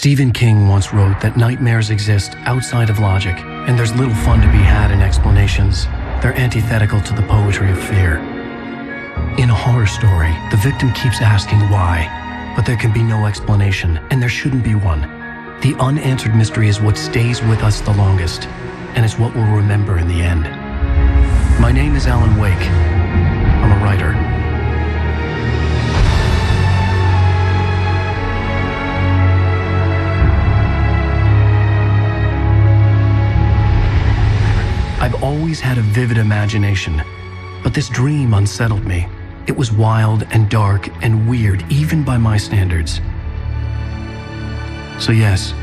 Stephen King once wrote that nightmares exist outside of logic, and there's little fun to be had in explanations. They're antithetical to the poetry of fear. In a horror story, the victim keeps asking why, but there can be no explanation, and there shouldn't be one. The unanswered mystery is what stays with us the longest, and it's what we'll remember in the end. My name is Alan Wake. I'm a writer. I've always had a vivid imagination, but this dream unsettled me. It was wild and dark and weird, even by my standards. So yes,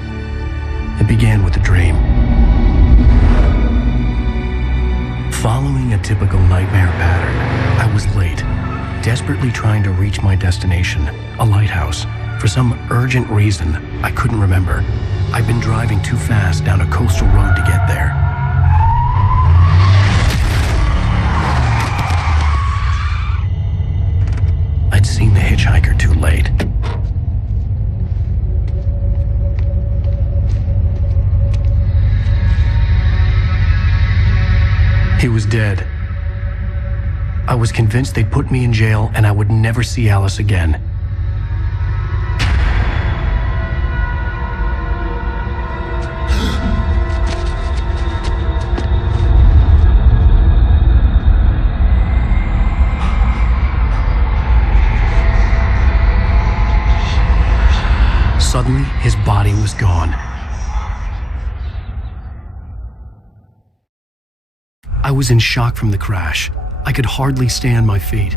it began with a dream. Following a typical nightmare pattern, I was late, desperately trying to reach my destination, a lighthouse. For some urgent reason I couldn't remember, I'd been driving too fast down a coastal road to get there. I'd seen the hitchhiker too late. He was dead. I was convinced they'd put me in jail and I would never see Alice again. Suddenly, his body was gone. I was in shock from the crash. I could hardly stay on my feet.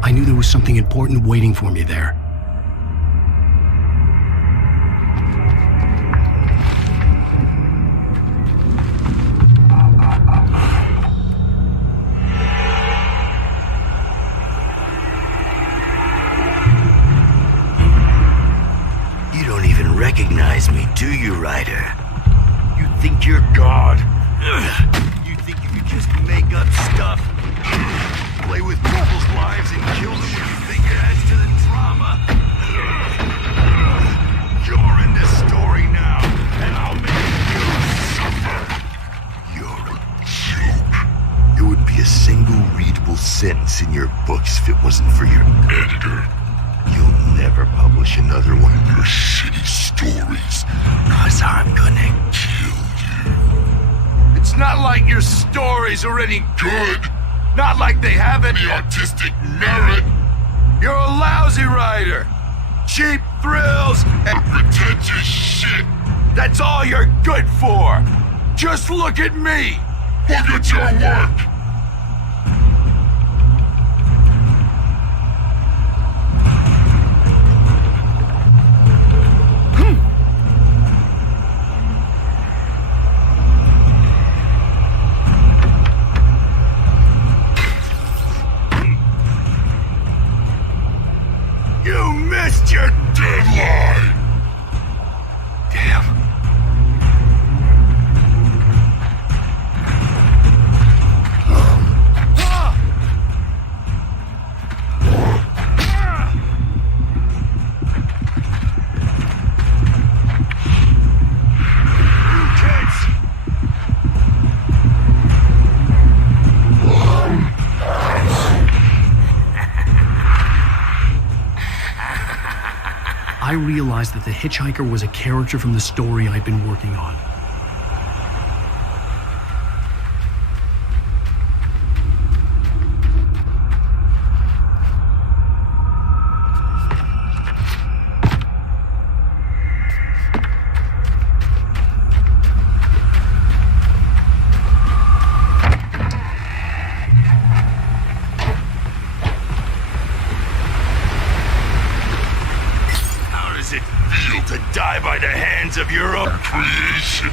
I knew there was something important waiting for me there. You don't even recognize me, do you, Ryder? You think you're God? You think you can just make up stuff? Play with people's lives and kill them when you think it adds to the drama. You're in this story now, and I'll make you suffer. You're a joke. There wouldn't be a single readable sentence in your books if it wasn't for your editor. You'll never publish another one of your shitty stories, 'cause I'm gonna kill you. It's not like your stories are any good. Not like they have any artistic merit. You're a lousy writer. Cheap thrills and pretentious shit. That's all you're good for. Just look at me. Look at your work. You missed your deadline! Damn. I realized that the hitchhiker was a character from the story I'd been working on. Does it feel to die by the hand hands of your own creation.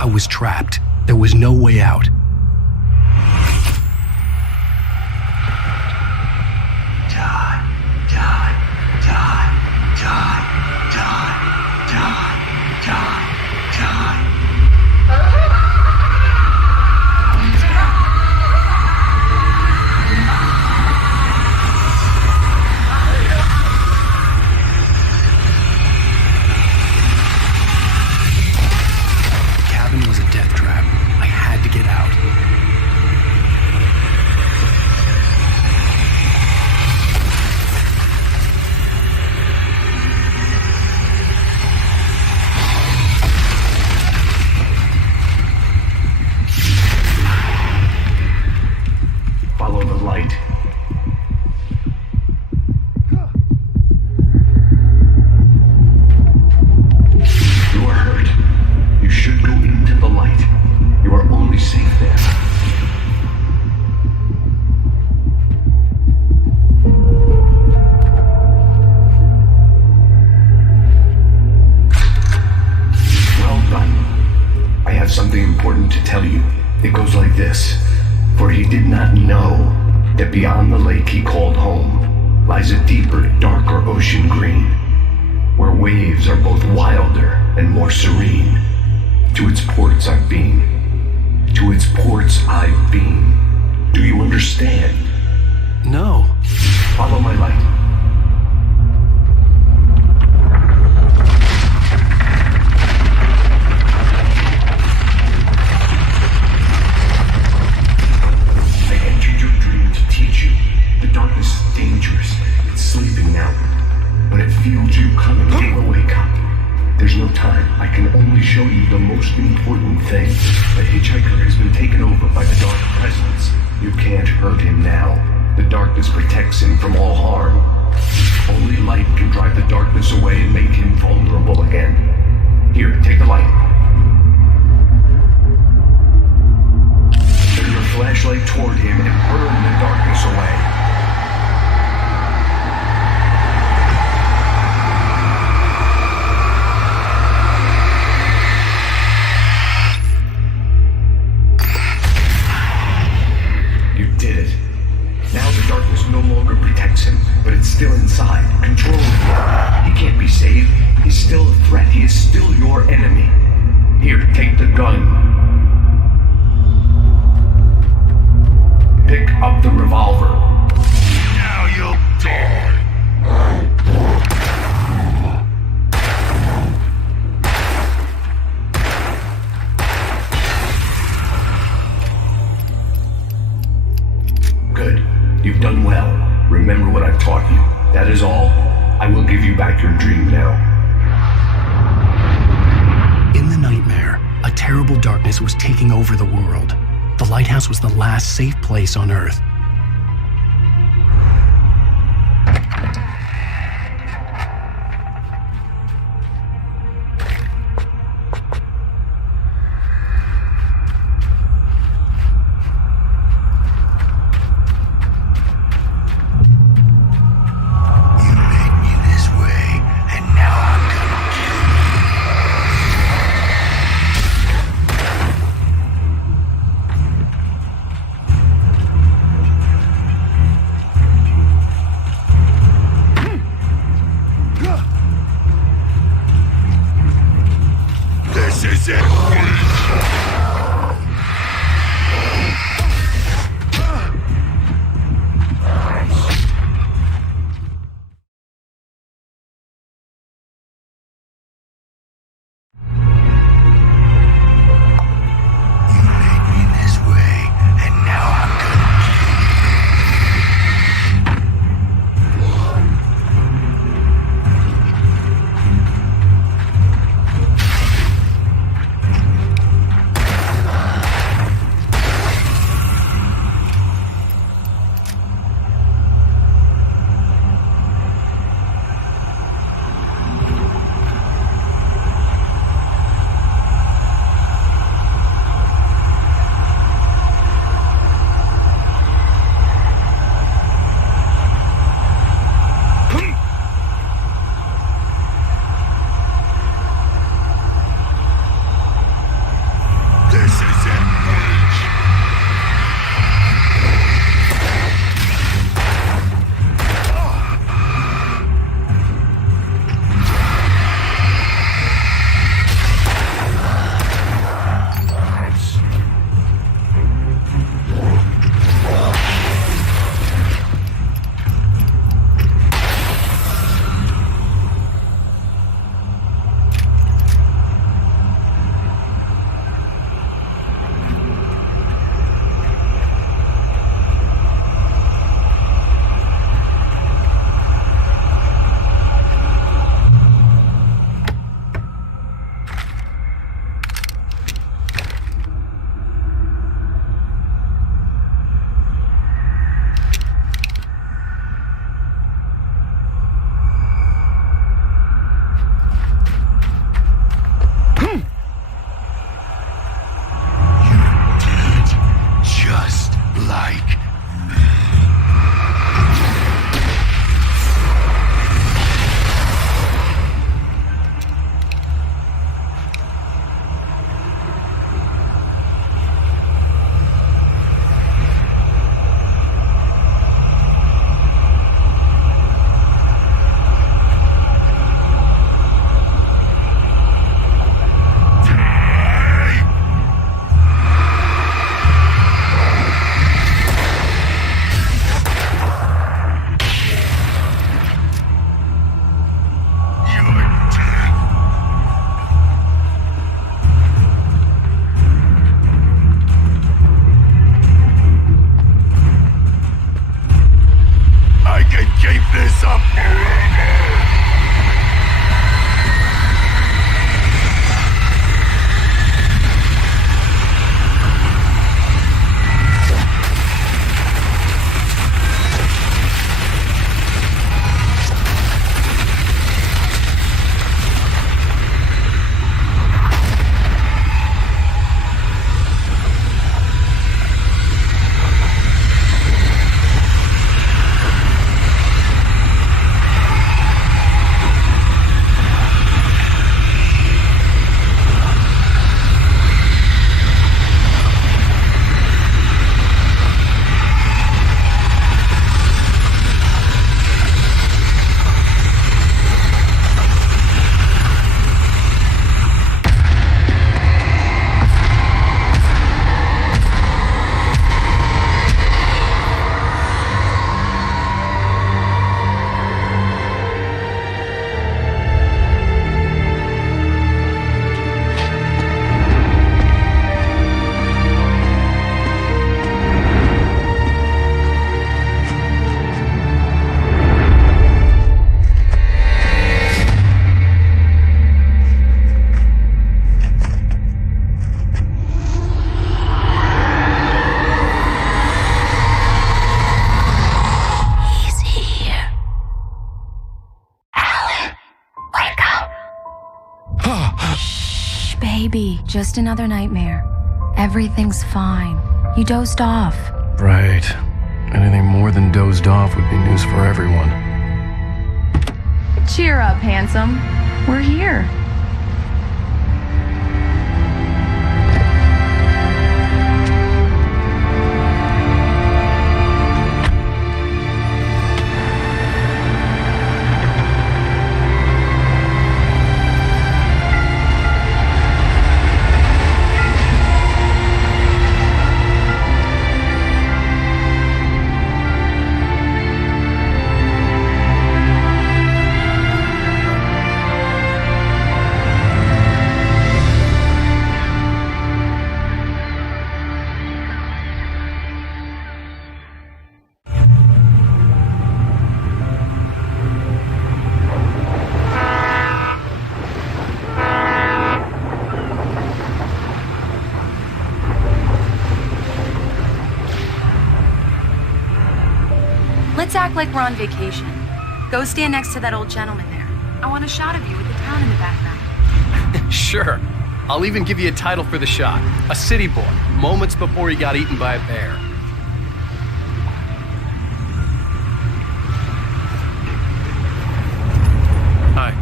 I was trapped. There was no way out. Was a death trap. I had to get out. Follow the light. You are hurt. You should go into the light. You are only safe there. Well done. I have something important to tell you. It goes like this. For he did not know that beyond the lake he called home lies a deeper, darker ocean green, where waves are both wilder and more serene. To its ports I've been. To its ports I've been. Do you understand? No. Follow my light. I entered your dream to teach you. The darkness is dangerous. It's sleeping now. When it feels you coming, it will wake up. There's no time. I can only show you the most important thing. The hitchhiker has been taken over by the dark presence. You can't hurt him now. The darkness protects him from all harm. Only light can drive the darkness away and make him vulnerable again. Here, take the light. Turn your flashlight toward him and burn the darkness away. Still inside, controlling him. He can't be saved. He's still a threat. He is still your enemy. Here, take the gun. Pick up the revolver. Now you'll die. Good. You've done well. Remember what I've taught you. That is all. I will give you back your dream now. In the nightmare, a terrible darkness was taking over the world. The lighthouse was the last safe place on Earth. Baby, just another nightmare. Everything's fine. You dozed off. Right. Anything more than dozed off would be news for everyone. Cheer up, handsome. We're here. Let's act like we're on vacation. Go stand next to that old gentleman there. I want a shot of you with the town in the background. Sure. I'll even give you a title for the shot. A city boy, moments before he got eaten by a bear. Hi.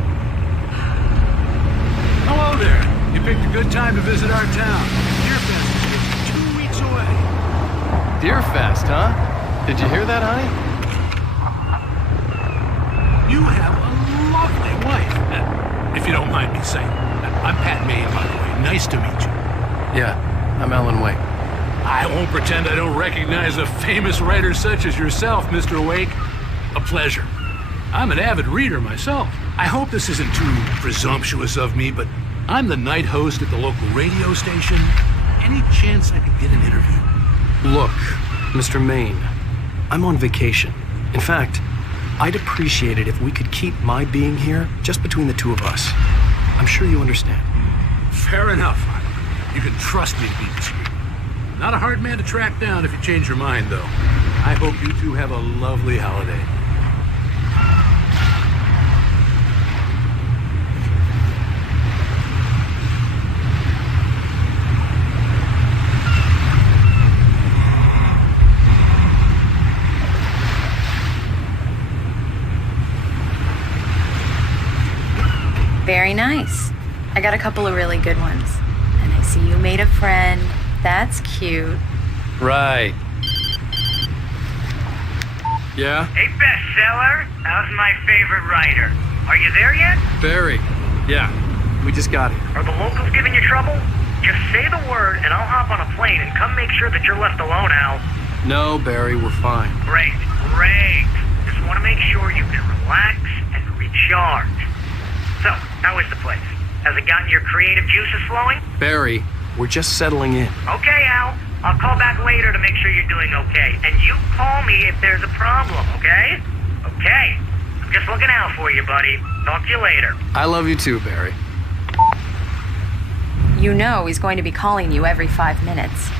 Hello there. You picked a good time to visit our town. Deerfest is 2 weeks away. Deerfest, huh? Did you hear that, honey? You have a lovely wife. If you don't mind me saying. I'm Pat Maine, by the way. Nice to meet you. Yeah, I'm Alan Wake. I won't pretend I don't recognize a famous writer such as yourself, Mr. Wake. A pleasure. I'm an avid reader myself. I hope this isn't too presumptuous of me, but I'm the night host at the local radio station. Any chance I could get an interview? Look, Mr. Maine, I'm on vacation. In fact, I'd appreciate it if we could keep my being here just between the two of us. I'm sure you understand. Fair enough. You can trust me to be discreet. Not a hard man to track down if you change your mind, though. I hope you two have a lovely holiday. Very nice. I got a couple of really good ones. And I see you made a friend. That's cute. Right. Yeah? Hey, bestseller. How's my favorite writer? Are you there yet? Barry. Yeah, we just got here. Are the locals giving you trouble? Just say the word and I'll hop on a plane and come make sure that you're left alone, Al. No, Barry, we're fine. Great. Just want to make sure you can relax and recharge. So, how is the place? Has it gotten your creative juices flowing? Barry, we're just settling in. Okay, Al. I'll call back later to make sure you're doing okay. And you call me if there's a problem, okay? Okay. I've Just looking out for you, buddy. Talk to you later. I love you too, Barry. You know he's going to be calling you every 5 minutes.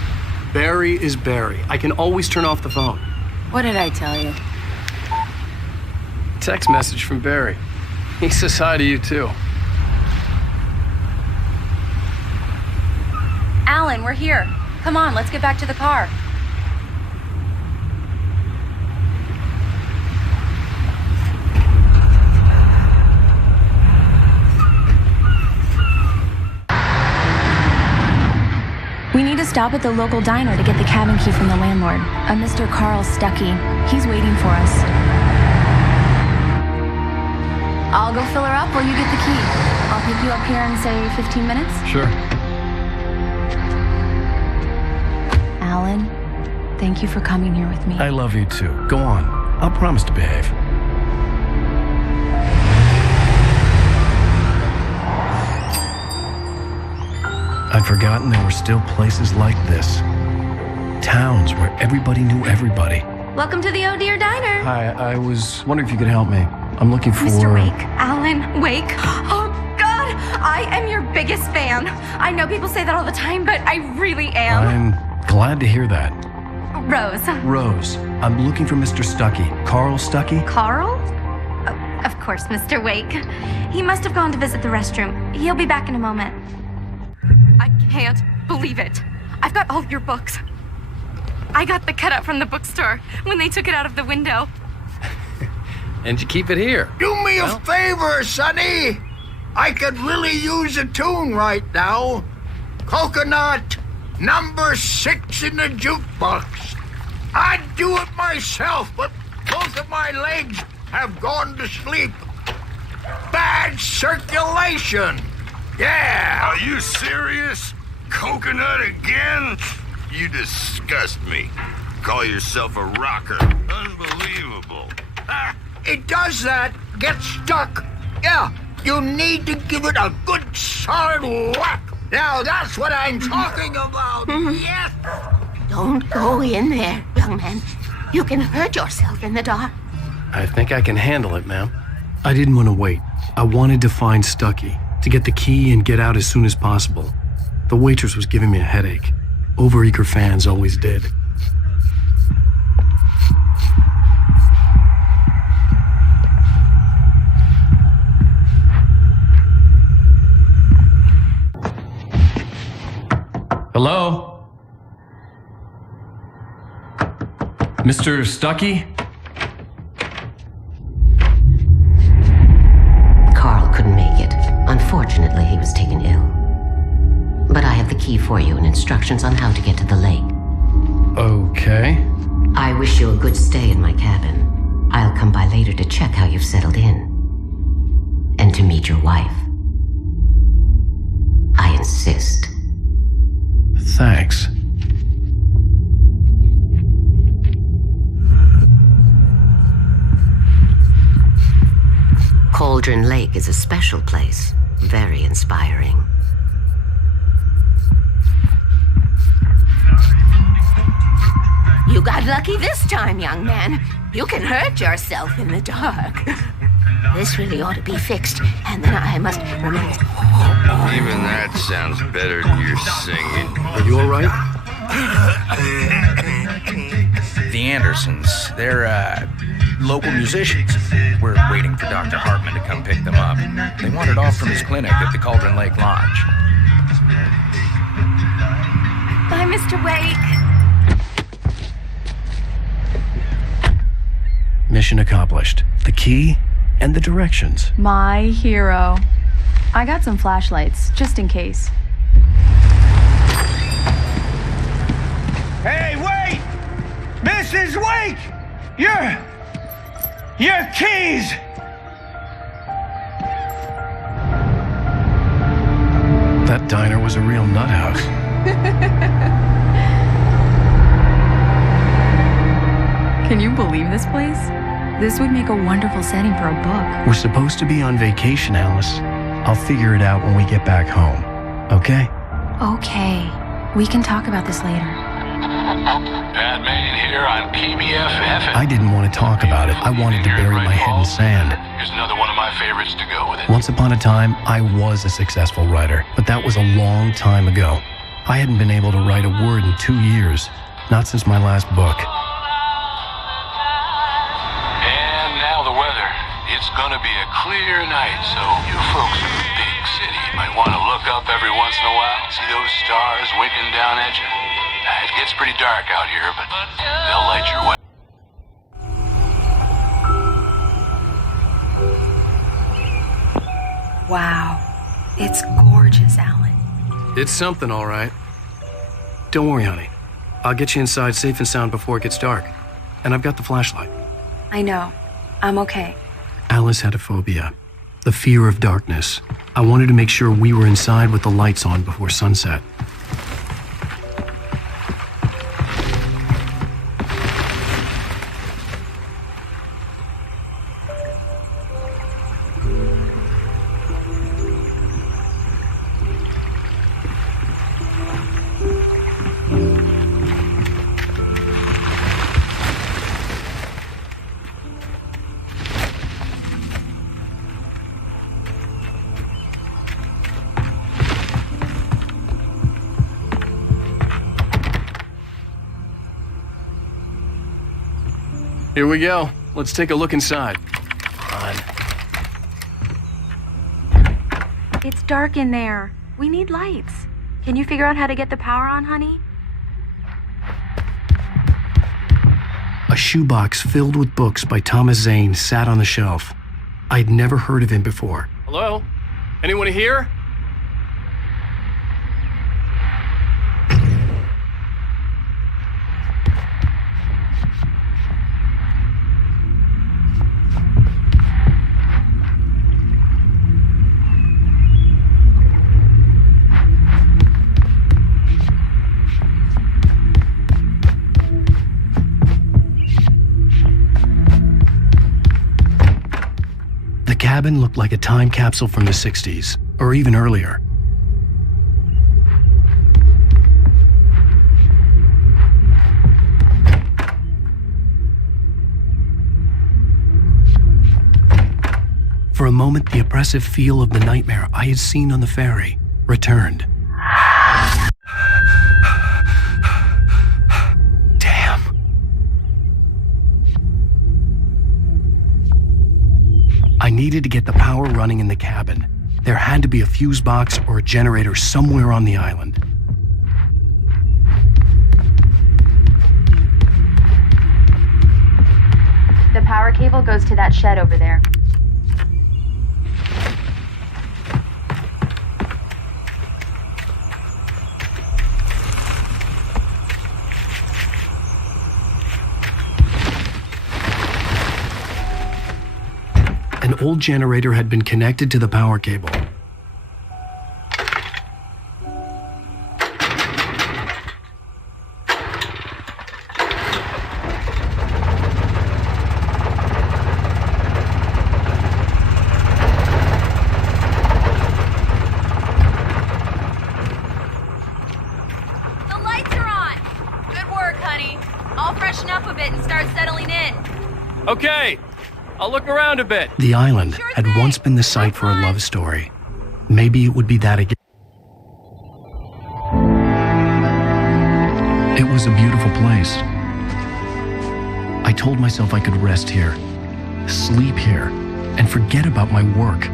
Barry is Barry. I can always turn off the phone. What did I tell you? Text message from Barry. He says hi to you too. Alan, we're here. Come on, let's get back to the car. We need to stop at the local diner to get the cabin key from the landlord, a Mr. Carl Stuckey. He's waiting for us. I'll go fill her up while you get the key. I'll pick you up here in, say, 15 minutes. Sure. Alan, thank you for coming here with me. I love you too. Go on. I'll promise to behave. I'd forgotten there were still places like this. Towns where everybody knew everybody. Welcome to the Oh Dear Diner. Hi, I was wondering if you could help me. I'm looking for... Mr. Wake. Alan Wake. Oh, God. I am your biggest fan. I know people say that all the time, but I really am. I'm glad to hear that. Rose. Rose, I'm looking for Mr. Stuckey. Carl Stuckey? Carl? Oh, of course, Mr. Wake. He must have gone to visit the restroom. He'll be back in a moment. I can't believe it. I've got all your books. I got the cutout from the bookstore when they took it out of the window. And you keep it here. Do me a favor, Sonny. I could really use a tune right now. Coconut, number 6 in the jukebox. I'd do it myself, but both of my legs have gone to sleep. Bad circulation. Yeah. Are you serious? Coconut again? You disgust me. Call yourself a rocker. Unbelievable. It does that. Get stuck. Yeah, you need to give it a good solid whack. Now that's what I'm talking about. Yes. Don't go in there, young man. You can hurt yourself in the dark. I think I can handle it, ma'am. I didn't want to wait. I wanted to find Stuckey, to get the key and get out as soon as possible. The waitress was giving me a headache. Overeager fans always did. Hello? Mr. Stuckey? Carl couldn't make it. Unfortunately, he was taken ill. But I have the key for you and instructions on how to get to the lake. Okay. I wish you a good stay in my cabin. I'll come by later to check how you've settled in. And to meet your wife. I insist. Thanks. Cauldron Lake is a special place. Very inspiring. You got lucky this time, young man. You can hurt yourself in the dark. This really ought to be fixed, and then I must remember. Even that sounds better than your singing. Are you all right? The Andersons, they're, local musicians. We're waiting for Dr. Hartman to come pick them up. They wandered off from his clinic at the Cauldron Lake Lodge. Bye, Mr. Wake. Mission accomplished. The key and the directions. My hero. I got some flashlights, just in case. Hey, wait! Mrs. Wake! Your keys! That diner was a real nut house. Can you believe this place? This would make a wonderful setting for a book. We're supposed to be on vacation, Alice. I'll figure it out when we get back home. Okay? Okay. We can talk about this later. Pat Main here on PBFF. I didn't want to talk about it. I wanted to bury my head in sand. Here's another one of my favorites to go with it. Once upon a time, I was a successful writer, but that was a long time ago. I hadn't been able to write a word in 2 years, not since my last book. And now the weather. It's gonna be a clear night, so you folks in the big city might want to look up every once in a while, see those stars winking down at you. It gets pretty dark out here, but they'll light your way. Wow. It's gorgeous, Alan. It's something, all right. Don't worry, honey. I'll get you inside safe and sound before it gets dark. And I've got the flashlight. I know. I'm okay. Alice had a phobia, the fear of darkness. I wanted to make sure we were inside with the lights on before sunset. Here we go. Let's take a look inside. It's dark in there. We need lights. Can you figure out how to get the power on, honey? A shoebox filled with books by Thomas Zane sat on the shelf. I'd never heard of him before. Hello? Anyone here? The cabin looked like a time capsule from the 60s, or even earlier. For a moment, the oppressive feel of the nightmare I had seen on the ferry returned. Damn. I needed to get the power running in the cabin. There had to be a fuse box or a generator somewhere on the island. The power cable goes to that shed over there. An old generator had been connected to the power cable. The lights are on! Good work, honey. I'll freshen up a bit and start settling in. Okay. I'll look around a bit. The island had once been the site for a love story. Maybe it would be that again. It was a beautiful place. I told myself I could rest here, sleep here, and forget about my work.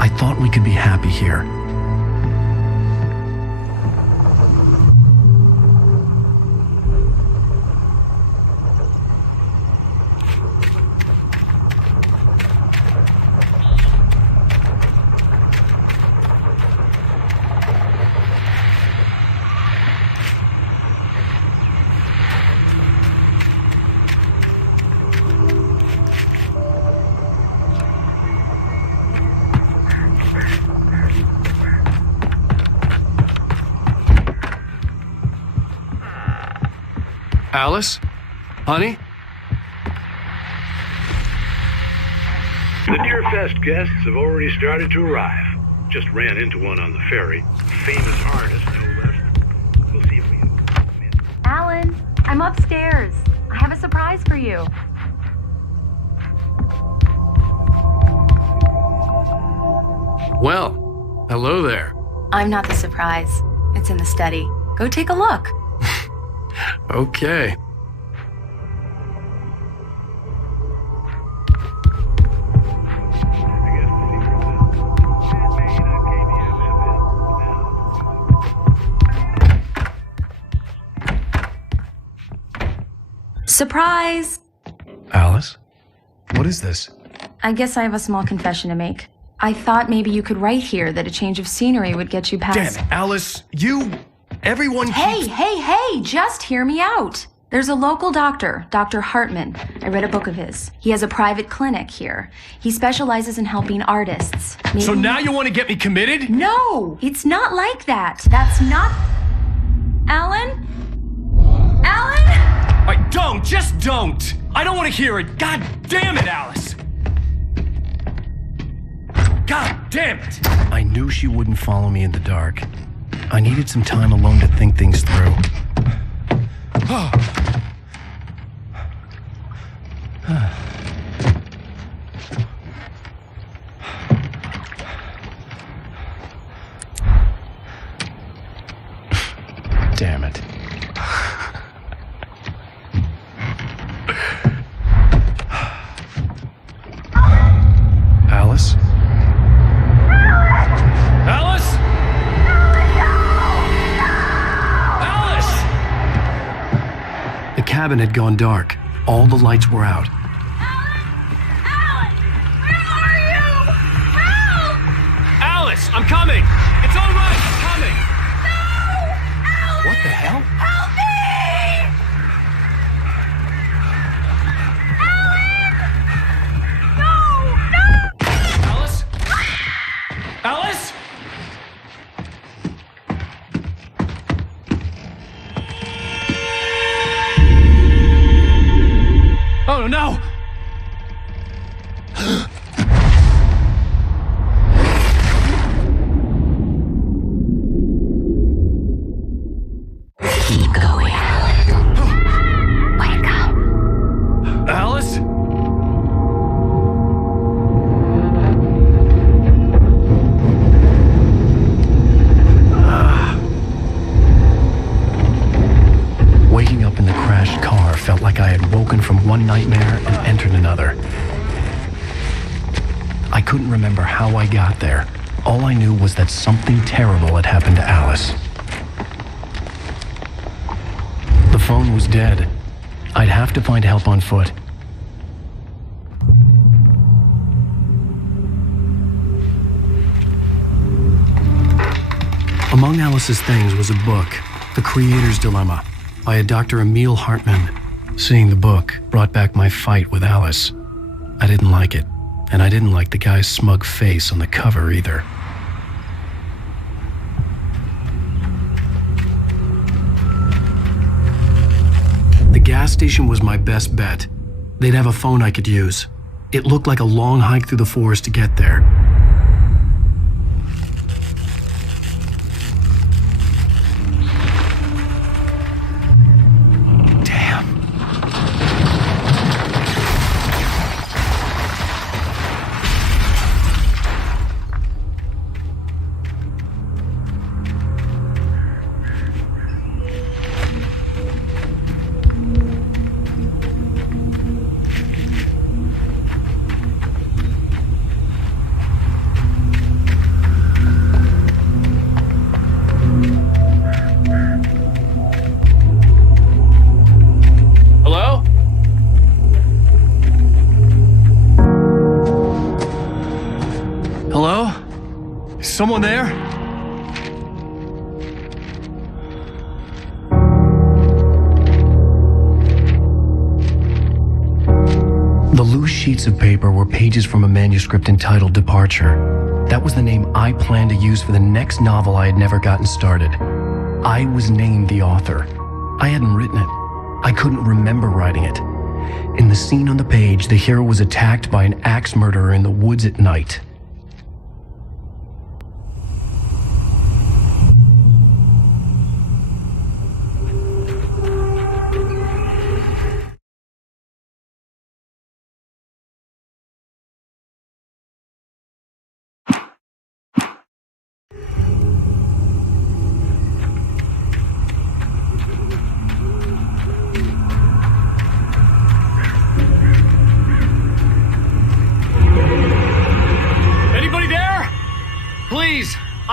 I thought we could be happy here. Alice? Honey? The Deer Fest guests have already started to arrive. Just ran into one on the ferry. Famous artist, no less. We'll see if we can. Alan, I'm upstairs. I have a surprise for you. Well, hello there. I'm not the surprise. It's in the study. Go take a look. Okay. Surprise! Alice? What is this? I guess I have a small confession to make. I thought maybe you could write here that a change of scenery would get you past... Damn it, Alice, everyone Hey, just hear me out. There's a local doctor, Dr. Hartman. I read a book of his. He has a private clinic here. He specializes in helping artists. So now you want to get me committed? No, it's not like that. That's not... Alan? Just don't! I don't want to hear it! God damn it, Alice! God damn it! I knew she wouldn't follow me in the dark. I needed some time alone to think things through. Damn it. Alice? Alice? Alice! The cabin had gone dark. All the lights were out. Alice, I'm coming! It's all right, I'm coming! No! What the hell? Help me! Alice? Alice? Oh no! Keep going, Alan. Wake up. Alice? Waking up in the crashed car felt like I had woken from one nightmare and entered another. I couldn't remember how I got there. All I knew was that something terrible had happened to Alice. The phone was dead. I'd have to find help on foot. Among Alice's things was a book, The Creator's Dilemma, by a Dr. Emil Hartman. Seeing the book brought back my fight with Alice. I didn't like it, and I didn't like the guy's smug face on the cover either. The gas station was my best bet. They'd have a phone I could use. It looked like a long hike through the forest to get there. Someone there? The loose sheets of paper were pages from a manuscript entitled Departure. That was the name I planned to use for the next novel I had never gotten started. I was named the author. I hadn't written it. I couldn't remember writing it. In the scene on the page, the hero was attacked by an axe murderer in the woods at night.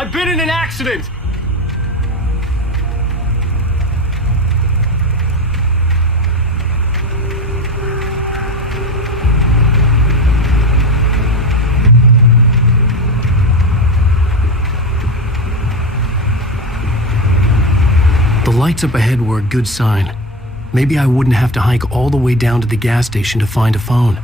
I've been in an accident! The lights up ahead were a good sign. Maybe I wouldn't have to hike all the way down to the gas station to find a phone.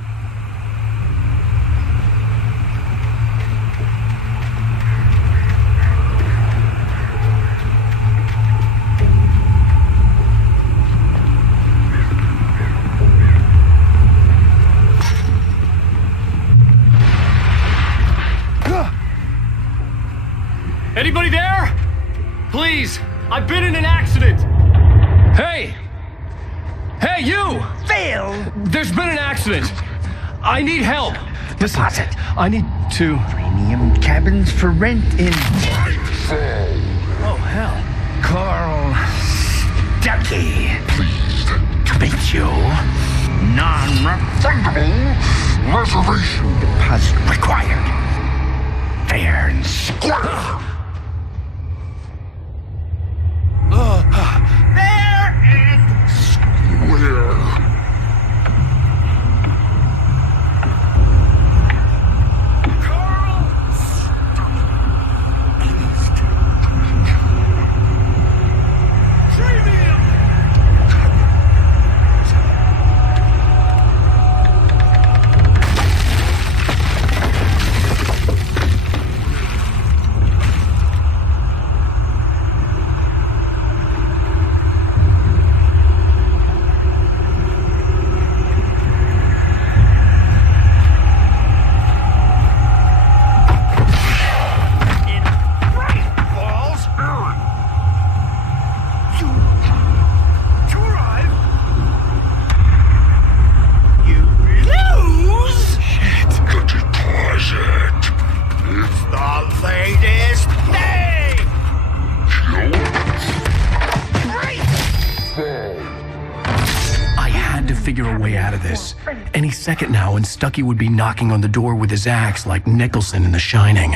Anybody there? Please, I've been in an accident. Hey! Hey, you! Phil! There's been an accident. I need help. Listen, I need to... Premium cabins for rent in... Oh, hell. Carl Stuckey. Pleased to meet you. Non-refundable reservation deposit required. Fair and square. Fair and square. Any second now, and Stuckey would be knocking on the door with his axe like Nicholson in The Shining.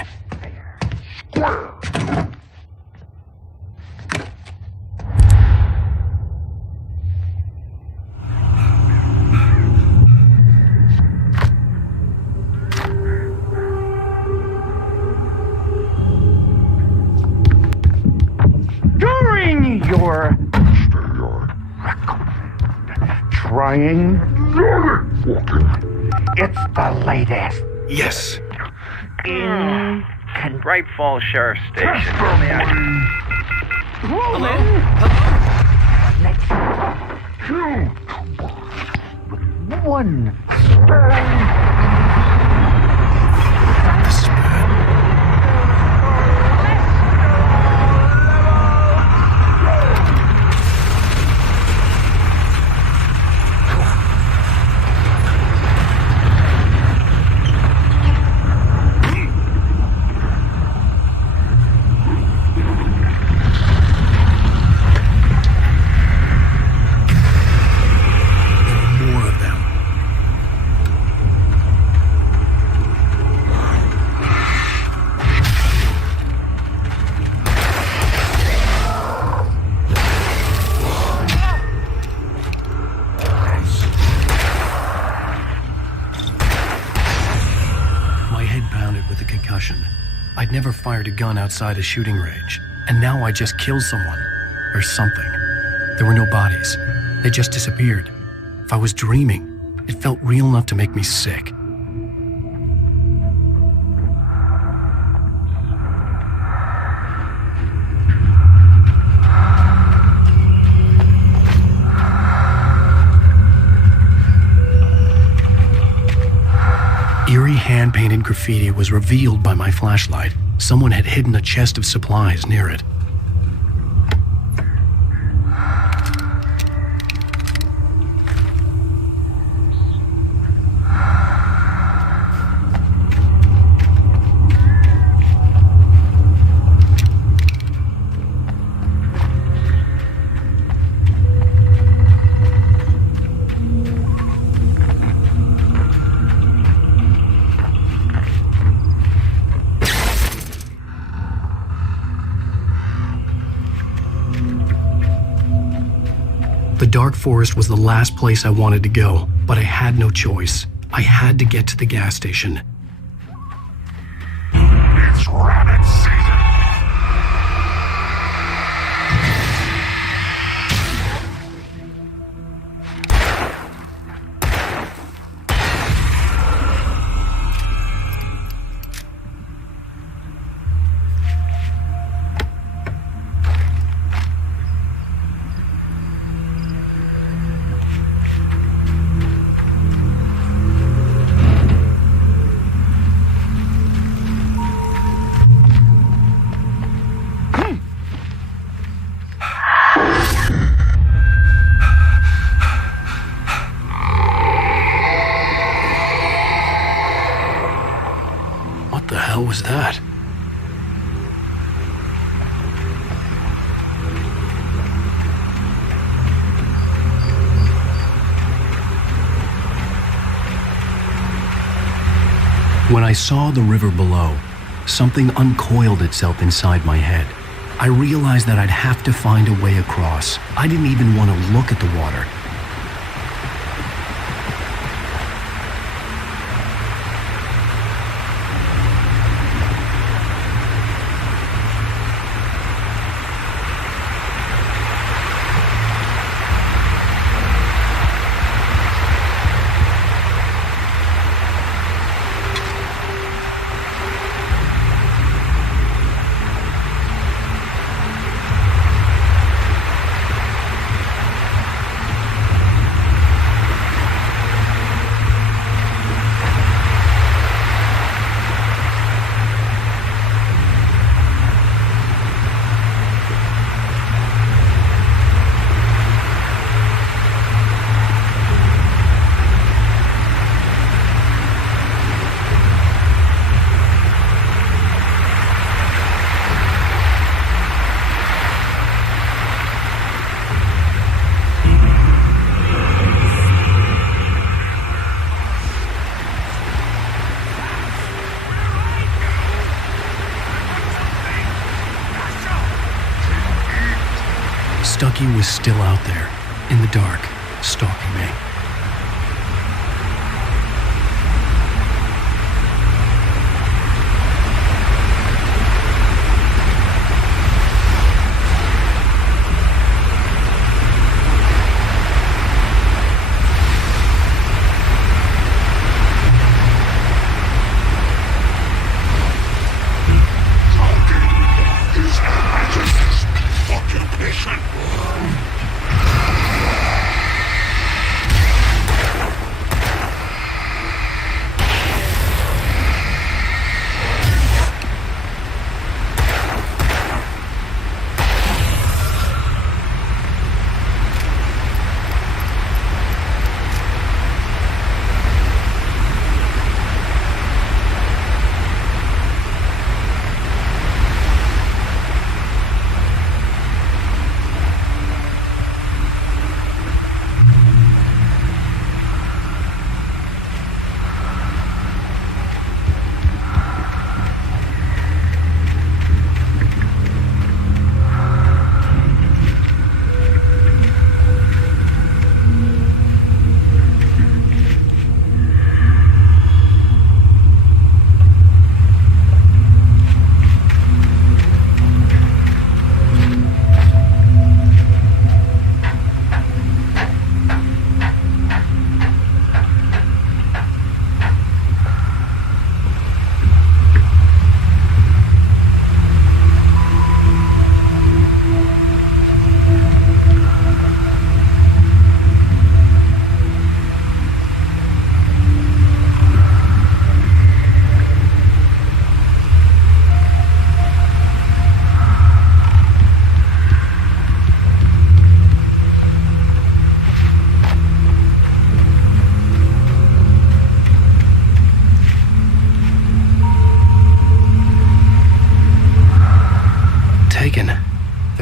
During your trying. It's the latest. Yes. In Bright Falls Sheriff Station. Hello? Let's two with one I'd never fired a gun outside a shooting range, and now I just killed someone. Or something. There were no bodies. They just disappeared. If I was dreaming, it felt real enough to make me sick. Eerie hand-painted graffiti was revealed by my flashlight. Someone had hidden a chest of supplies near it. The dark forest was the last place I wanted to go, but I had no choice. I had to get to the gas station. It's rabbit season! What the hell was that? When I saw the river below, something uncoiled itself inside my head. I realized that I'd have to find a way across. I didn't even want to look at the water. Stucky was still out there, in the dark, stalking me.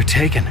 Taken.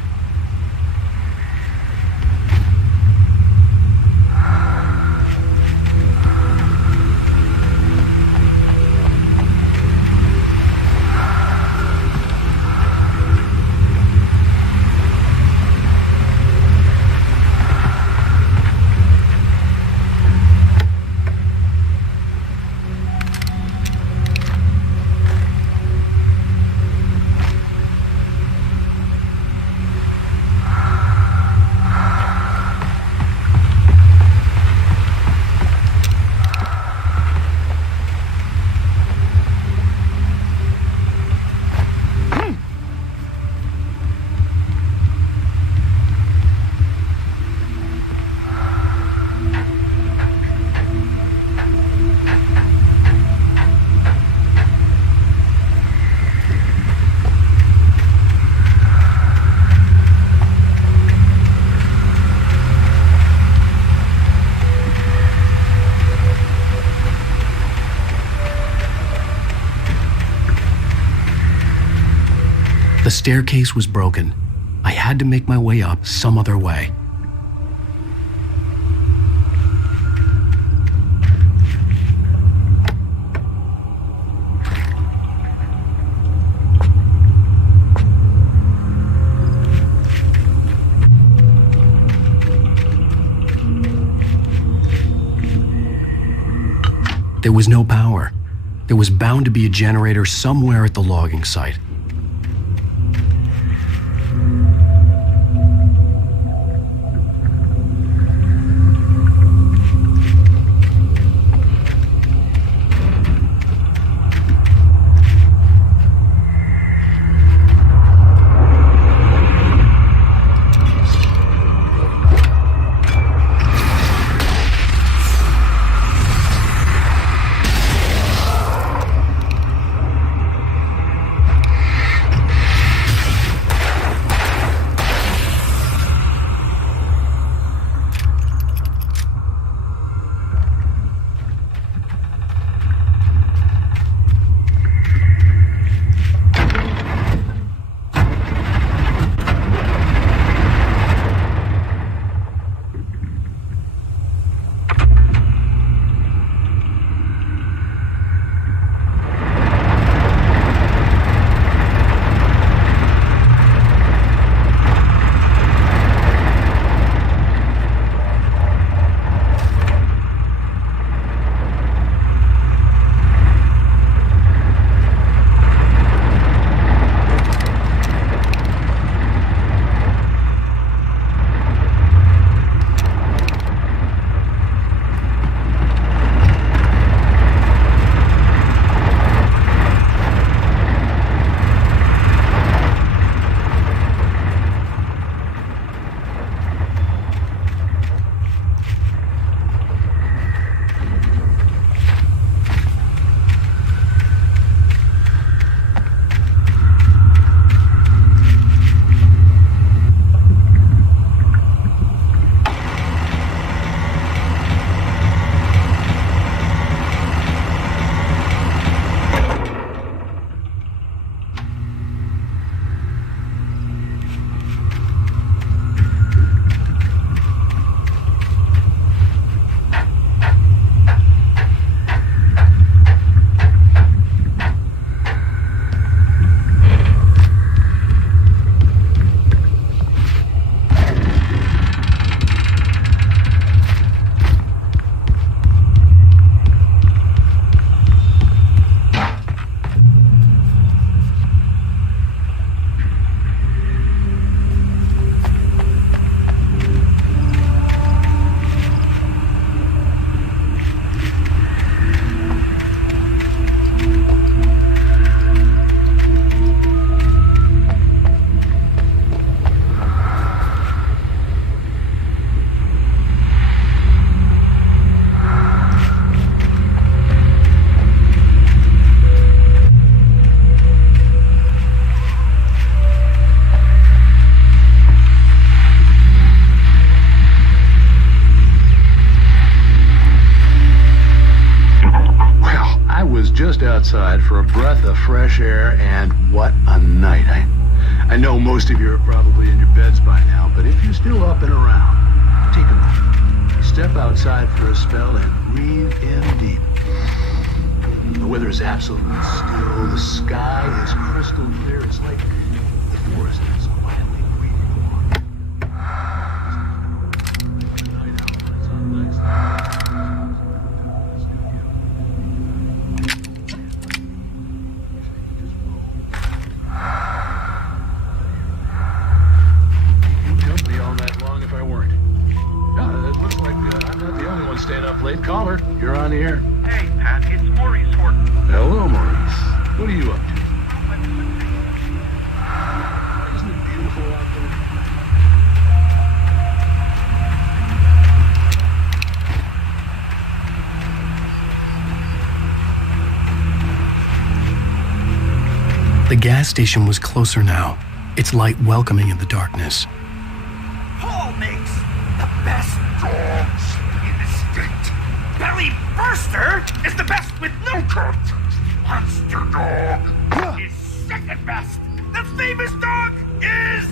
The staircase was broken. I had to make my way up some other way. There was no power. There was bound to be a generator somewhere at the logging site. Just outside for a breath of fresh air, and what a night. I know most of you are probably in your beds by now, but if you're still up and around, take a moment. Step outside for a spell and breathe in deep. The weather is absolutely still. The sky is crystal clear. It's like the forest is quietly breathing. Night out. It's on next. Staying up late. Caller, you're on the air. Hey, Pat, it's Maurice Horton. Hello, Maurice. What are you up to? Isn't it beautiful out there? The gas station was closer now, its light welcoming in the darkness. Paul makes the best dogs. Belly Burster is the best with no coat. Monster Dog is second best. The famous dog is...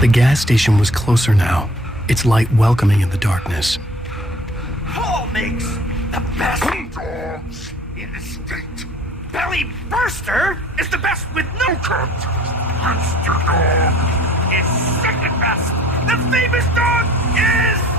The gas station was closer now, its light welcoming in the darkness. Hall makes the best dogs in the state. Belly Burster is the best with no cut. Monster Dog is second best. The famous dog is...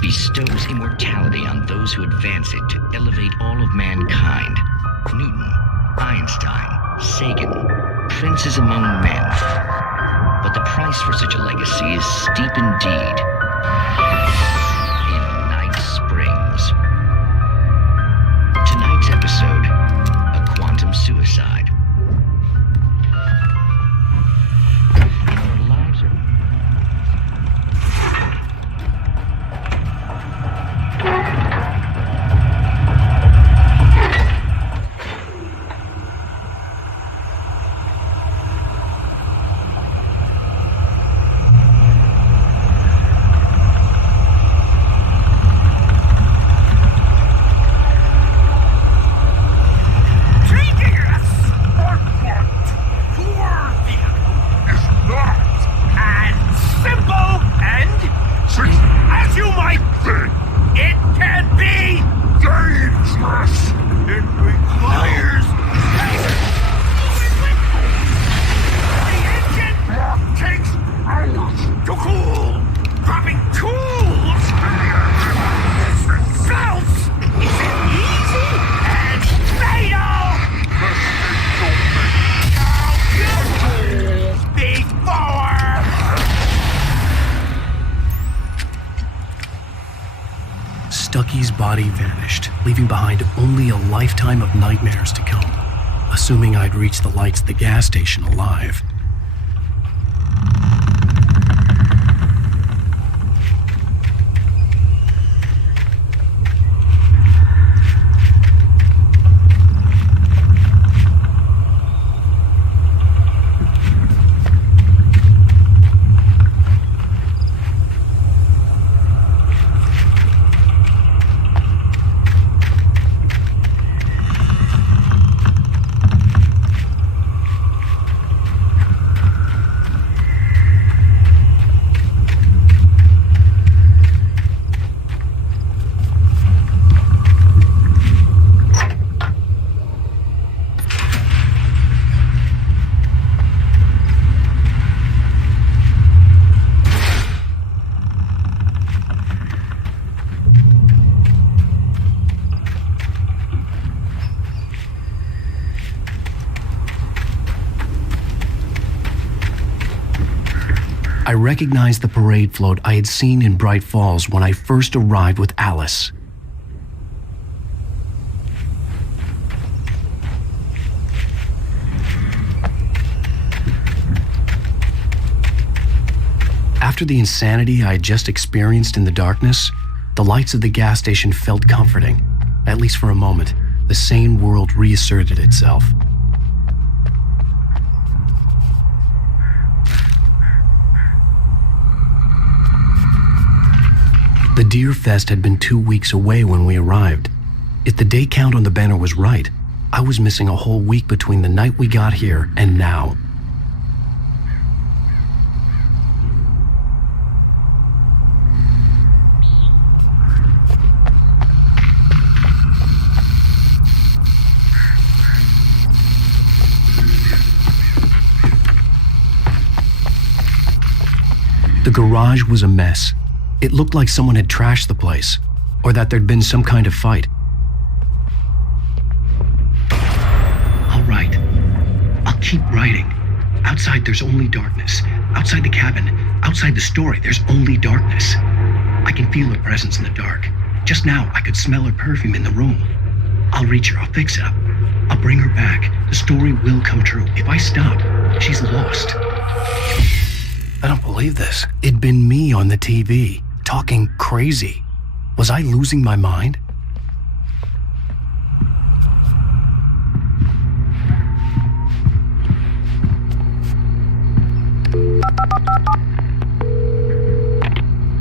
bestows immortality on those who advance it to elevate all of mankind. Newton, Einstein, Sagan, princes among men. But the price for such a legacy is steep indeed. In Night Springs. Tonight's episode, a quantum suicide. Our lives are... body vanished, leaving behind only a lifetime of nightmares to come, assuming I'd reached the lights at the gas station alive. I recognized the parade float I had seen in Bright Falls when I first arrived with Alice. After the insanity I had just experienced in the darkness, the lights of the gas station felt comforting. At least for a moment, the sane world reasserted itself. The Deer Fest had been 2 weeks away when we arrived. If the day count on the banner was right, I was missing a whole week between the night we got here and now. The garage was a mess. It looked like someone had trashed the place, or that there'd been some kind of fight. I'll write. I'll keep writing. Outside there's only darkness. Outside the cabin, outside the story, there's only darkness. I can feel her presence in the dark. Just now, I could smell her perfume in the room. I'll reach her, I'll fix it up. I'll bring her back. The story will come true. If I stop, she's lost. I don't believe this. It'd been me on the TV. Talking crazy. Was I losing my mind?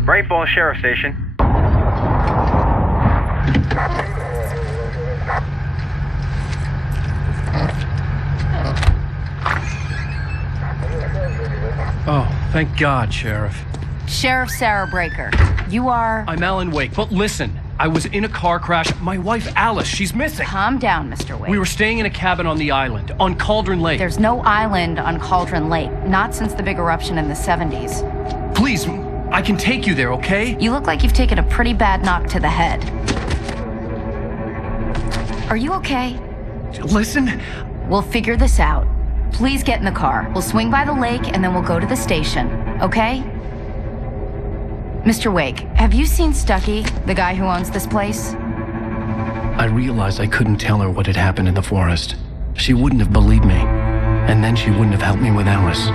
Bright Falls Sheriff Station. Oh, thank God, Sheriff. Sheriff Sarah Breaker, you are... I'm Alan Wake, but listen, I was in a car crash. My wife, Alice, she's missing. Calm down, Mr. Wake. We were staying in a cabin on the island, on Cauldron Lake. There's no island on Cauldron Lake, not since the big eruption in the 70s. Please, I can take you there, okay? You look like you've taken a pretty bad knock to the head. Are you okay? Listen. We'll figure this out. Please get in the car. We'll swing by the lake and then we'll go to the station, okay? Mr. Wake, have you seen Stucky, the guy who owns this place? I realized I couldn't tell her what had happened in the forest. She wouldn't have believed me, and then she wouldn't have helped me with Alice.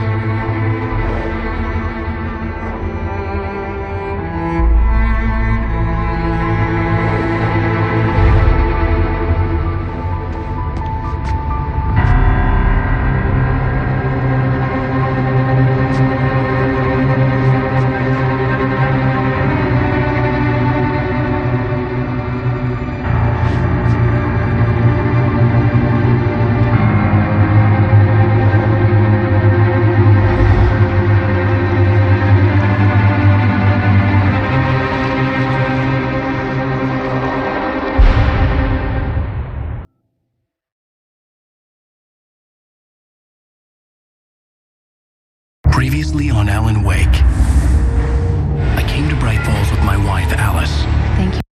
Previously on Alan Wake. I came to Bright Falls with my wife, Alice. Thank you.